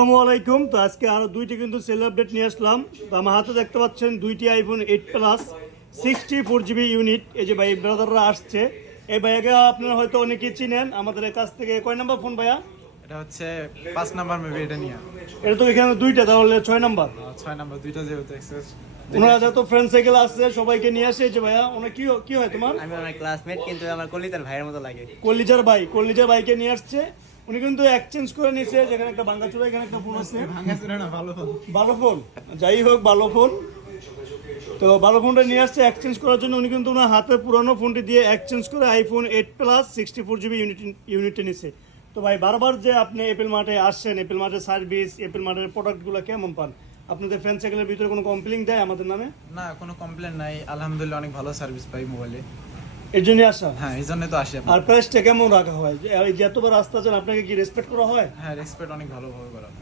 আসসালামু আলাইকুম। তো আজকে আরো দুইটি কিন্তু সেল আপডেট নিয়ে আসলাম। তো আমার হাতে দেখতে পাচ্ছেন দুইটি আইফোন 8 প্লাস 64GB ইউনিট। এই যে ভাই ব্রাদাররা আসছে, এই ভাইয়াকে আপনারা হয়তো অনেকেই চিনেন আমাদের কাছ থেকে। কয় নাম্বার ফোন ভাইয়া? এটা হচ্ছে 5 নাম্বার মেবি এটা নিয়ে। এটা তো এখানে দুইটা, তাহলে 6 নাম্বার। 6 নাম্বার দুইটা যেহেতু এক্সেস। ওনারা যত ফ্রেন্ড সাইকেল আছে সবাইকে নিয়ে আসে। এই যে ভাইয়া, ওনার কি হয় তোমার? আমি আমার ক্লাসমেট, কিন্তু আমার কলিতার ভাইয়ের মতো লাগে। কলিজার ভাইকে নিয়ে আসছে। উনি কিন্তু এক্সচেঞ্জ করে নিয়েছে, যেখানে একটা ভাঙ্গাচোরা, এখানে একটা ফোন আছে। ভাঙাচোরা না, ভালো ফোন। ভালো ফোন, যাই হোক ভালো ফোন। তো ভালো ফোনটা নিয়ে আসছে এক্সচেঞ্জ করার জন্য। উনি কিন্তু ওনার হাতে পুরনো ফোনটি দিয়ে এক্সচেঞ্জ করে আইফোন 8 প্লাস 64GB ইউনিটে নিচ্ছে। তো ভাই, বারবার যে আপনি অ্যাপেল মার্টে আসছেন, অ্যাপেল মার্টের সার্ভিস, অ্যাপেল মার্টের প্রোডাক্টগুলো কেমন পান? আপনাদের ফ্রেন্ড সাইকেলের ভিতরে কোনো কমপ্লেইন দেয় আমাদের নামে? না, কোনো কমপ্লেন নাই, আলহামদুলিল্লাহ অনেক ভালো সার্ভিস পাই মোবাইলে। এর জন্যই আসা। হ্যাঁ, এই জন্য তো আসি। আর প্রাইসটা কেমন রাখা হয়? এই যে এতবার আসতে আছেন, আপনাকে কি রেসপেক্ট করা হয়? হ্যাঁ, রেসপেক্ট অনেক ভালোভাবে করা হয়।